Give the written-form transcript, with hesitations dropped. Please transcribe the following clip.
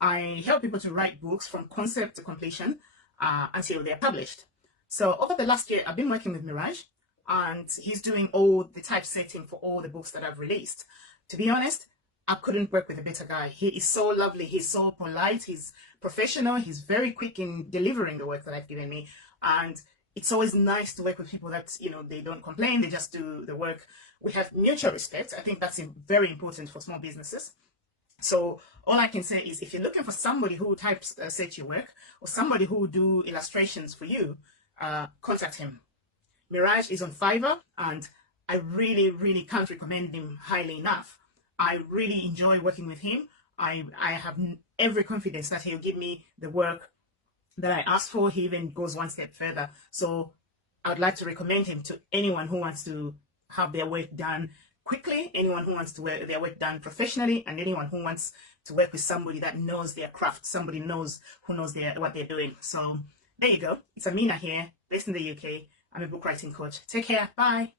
I help people to write books from concept to completion until they're published. So over the last year, I've been working with Mirage, and he's doing all the typesetting for all the books that I've released. To be honest, I couldn't work with a better guy. He is so lovely. He's so polite. He's professional. He's very quick in delivering the work that I've given me. And it's always nice to work with people that, they don't complain. They just do the work. We have mutual respect. I think that's very important for small businesses. So all I can say is, if you're looking for somebody who typeset your work, or somebody who will do illustrations for you, contact him. Mirage is on Fiverr, and I really, really can't recommend him highly enough. I really enjoy working with him. I have every confidence that he'll give me the work that I asked for. He even goes one step further. So I would like to recommend him to anyone who wants to have their work done quickly, anyone who wants to work their work done professionally, and anyone who wants to work with somebody that knows their craft, somebody who knows what they're doing. So there you go. It's Amina here, based in the UK. I'm a book writing coach. Take care. Bye.